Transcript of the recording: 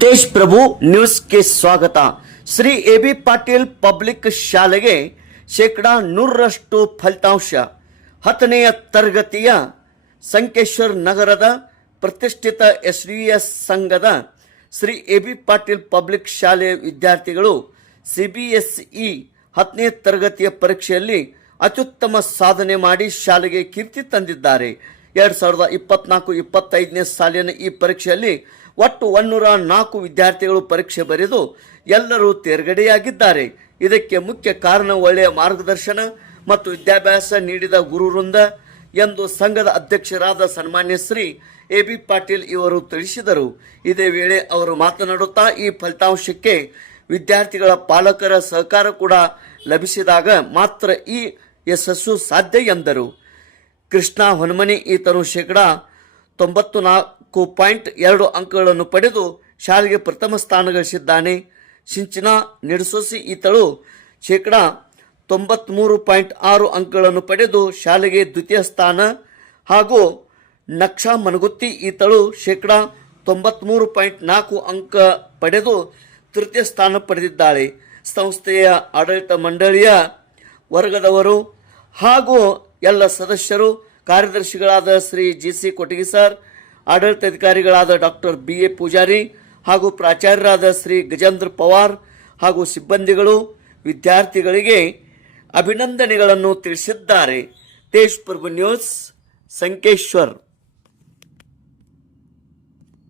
ತೇಜ್ ಪ್ರಭು ನ್ಯೂಸ್ಗೆ ಸ್ವಾಗತ. Shri A B Patil public ಶಾಲೆಗೆ ಶೇಕಡ ನೂರರಷ್ಟು ಫಲಿತಾಂಶ. ಹತ್ತನೆಯ ತರಗತಿಯ ಸಂಕೇಶ್ವರ್ ನಗರದ ಪ್ರತಿಷ್ಠಿತ ಎಸ್ ಡಿ ಎಸ್ ಸಂಘದ Shri A B Patil public ಶಾಲೆಯ ವಿದ್ಯಾರ್ಥಿಗಳು ಸಿಬಿಎಸ್ಇ ಹತ್ತನೇ ತರಗತಿಯ ಪರೀಕ್ಷೆಯಲ್ಲಿ ಅತ್ಯುತ್ತಮ ಸಾಧನೆ ಮಾಡಿ ಶಾಲೆಗೆ ಕೀರ್ತಿ ತಂದಿದ್ದಾರೆ. ಎರಡ್ ಸಾವಿರದ ಇಪ್ಪತ್ನಾಲ್ಕು, ಇಪ್ಪತ್ತೈದನೇ ಸಾಲಿನ ಈ ಪರೀಕ್ಷೆಯಲ್ಲಿ ಒಟ್ಟು ಒನ್ನೂರ ನಾಲ್ಕು ವಿದ್ಯಾರ್ಥಿಗಳು ಪರೀಕ್ಷೆ ಬರೆದು ಎಲ್ಲರೂ ತೇರ್ಗಡೆಯಾಗಿದ್ದಾರೆ. ಇದಕ್ಕೆ ಮುಖ್ಯ ಕಾರಣ ಒಳ್ಳೆಯ ಮಾರ್ಗದರ್ಶನ ಮತ್ತು ವಿದ್ಯಾಭ್ಯಾಸ ನೀಡಿದ ಗುರುವೃಂದ ಎಂದು ಸಂಘದ ಅಧ್ಯಕ್ಷರಾದ ಸನ್ಮಾನ್ಯ ಶ್ರೀ ಎ ಬಿ ಪಾಟೀಲ್ ಇವರು ತಿಳಿಸಿದರು. ಇದೇ ವೇಳೆ ಅವರು ಮಾತನಾಡುತ್ತಾ ಈ ಫಲಿತಾಂಶಕ್ಕೆ ವಿದ್ಯಾರ್ಥಿಗಳ ಪಾಲಕರ ಸಹಕಾರ ಕೂಡ ಲಭಿಸಿದಾಗ ಮಾತ್ರ ಈ ಯಶಸ್ಸು ಸಾಧ್ಯ ಎಂದರು. ಕೃಷ್ಣ ಹೊನ್ಮನಿ ಈತನು ಶೇಕಡ ತೊಂಬತ್ತು ನಾಲ್ಕು ಪಾಯಿಂಟ್ ಎರಡು ಅಂಕಗಳನ್ನು ಪಡೆದು ಶಾಲೆಗೆ ಪ್ರಥಮ ಸ್ಥಾನ ಗಳಿಸಿದ್ದಾನೆ. ಸಿಂಚನ ನಿಡಸೋಸಿ ಈತಳು ಶೇಕಡ ತೊಂಬತ್ಮೂರು ಪಾಯಿಂಟ್ ಆರು ಅಂಕಗಳನ್ನು ಪಡೆದು ಶಾಲೆಗೆ ದ್ವಿತೀಯ ಸ್ಥಾನ ಹಾಗೂ ನಕ್ಷಾ ಮನಗುತ್ತಿ ಈತಳು ಶೇಕಡ ತೊಂಬತ್ಮೂರು ಪಾಯಿಂಟ್ ನಾಲ್ಕು ಅಂಕ ಪಡೆದು ತೃತೀಯ ಸ್ಥಾನ ಪಡೆದಿದ್ದಾಳೆ. ಸಂಸ್ಥೆಯ ಆಡಳಿತ ಮಂಡಳಿಯ ವರ್ಗದವರು ಹಾಗೂ ಎಲ್ಲ ಸದಸ್ಯರು ಕಾರ್ಯದರ್ಶಿಗಳಾದ Shri G C Kotagi sir, ಆಡಳಿತಾಧಿಕಾರಿಗಳಾದ doctor B A Pujari ಹಾಗೂ ಪ್ರಾಚಾರ್ಯರಾದ ಶ್ರೀ ಗಜೇಂದ್ರ ಪವಾರ್ ಹಾಗೂ ಸಿಬ್ಬಂದಿಗಳು, ವಿದ್ಯಾರ್ಥಿಗಳಿಗೆ ಅಭಿನಂದನೆಗಳನ್ನು ತಿಳಿಸಿದ್ದಾರೆ. ತೇಜ್ ಪ್ರಭು ನ್ಯೂಸ್, ಸಂಕೇಶ್ವರ್.